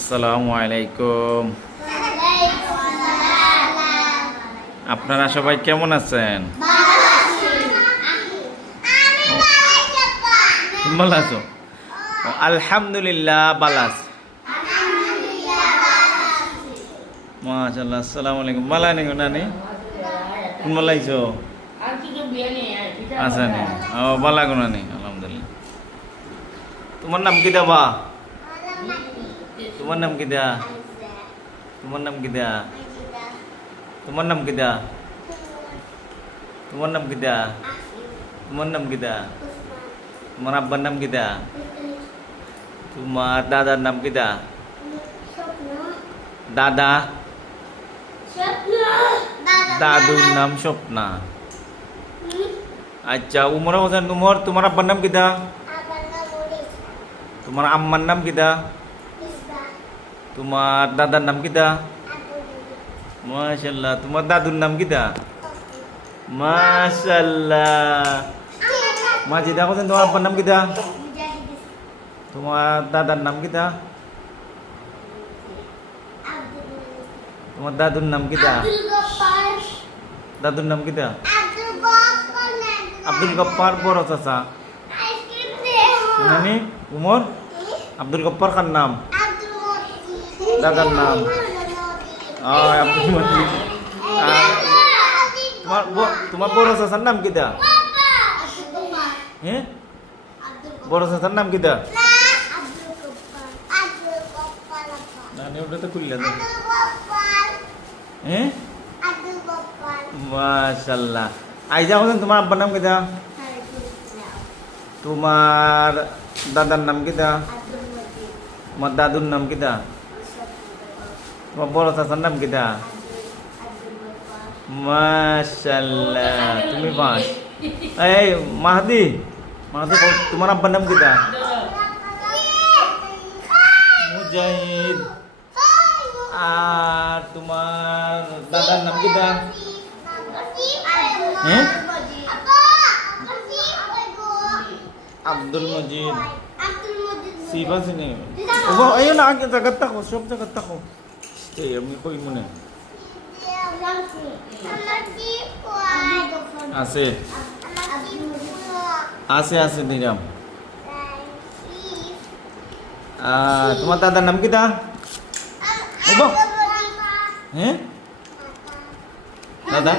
আসসালামু আলাইকুম। আপনারা সবাই কেমন আছেন? ভালো আছো? আলহামদুলিল্লাহ ভালো আছি। মাশাআল্লাহ। আসসালামু আলাইকুম। ভালো আনি নানি? কোন ভালো আইছো? আচ্ছা নি। ও ভালো গো নানি, আলহামদুলিল্লাহ। তোমার নাম কি দেবা? তোমার নাম কি দা? তোমার নাম কি দা? তোমার নাম কি দা? তোমার নাম কি দা? তোমার নাম কি দা? তোমার আব্বার নাম কি দা? তোমার দাদার নাম কি দা? দাদা দাদুর নাম স্বপ্না। আচ্ছা উমর হোসেন, উমর তোমার আব্বার নাম কি দা? তোমার আম্মার নাম কি দা? তোমার দাদার নাম কি দা? মাশাআল্লাহ। তোমার দাদুর নাম কি দা? মাশাআল্লাহ। মাজিদা হোসেন, তোমার আব্বার নাম কি দা? তোমার দাদার নাম কি দা? তোমার দাদুর নাম কি দা? দাদুর নাম কি দা? আব্দুল গফফার বড় চাচা। নানি উমর আব্দুল গফফার খান নাম, দাদার নাম আব্দুল মজিদ। তোমার বড় চাচার নাম কি দা? হ্যাঁ, বড় চাচার নাম কি দা? নানি ওটা তো খুললে না। হ্যাঁ, মাশাআল্লাহ। আইজা হোসেন, তোমার আব্বার নাম কি দা? তোমার দাদার নাম কি দা? তোমার দাদুর নাম কি দা? তোমার বড় চাচার নাম কি দা? মাশাআল্লাহ, তুমি পাস। এই মাহাদি, মাহাদি তোমার আব্বার নাম কি দা? মুজাহিদ। আর তোমার দাদার নাম কি দা? হ্যাঁ, আব্দুল মজিদ। সিফা সিনে ও আইও না, আগে জায়গা থাকো, সব জায়গা থাকো। এই আমি কই মনে আছে আছে আছে দিলাম। তোমার দাদার নাম কি দা? হ্যাঁ দাদা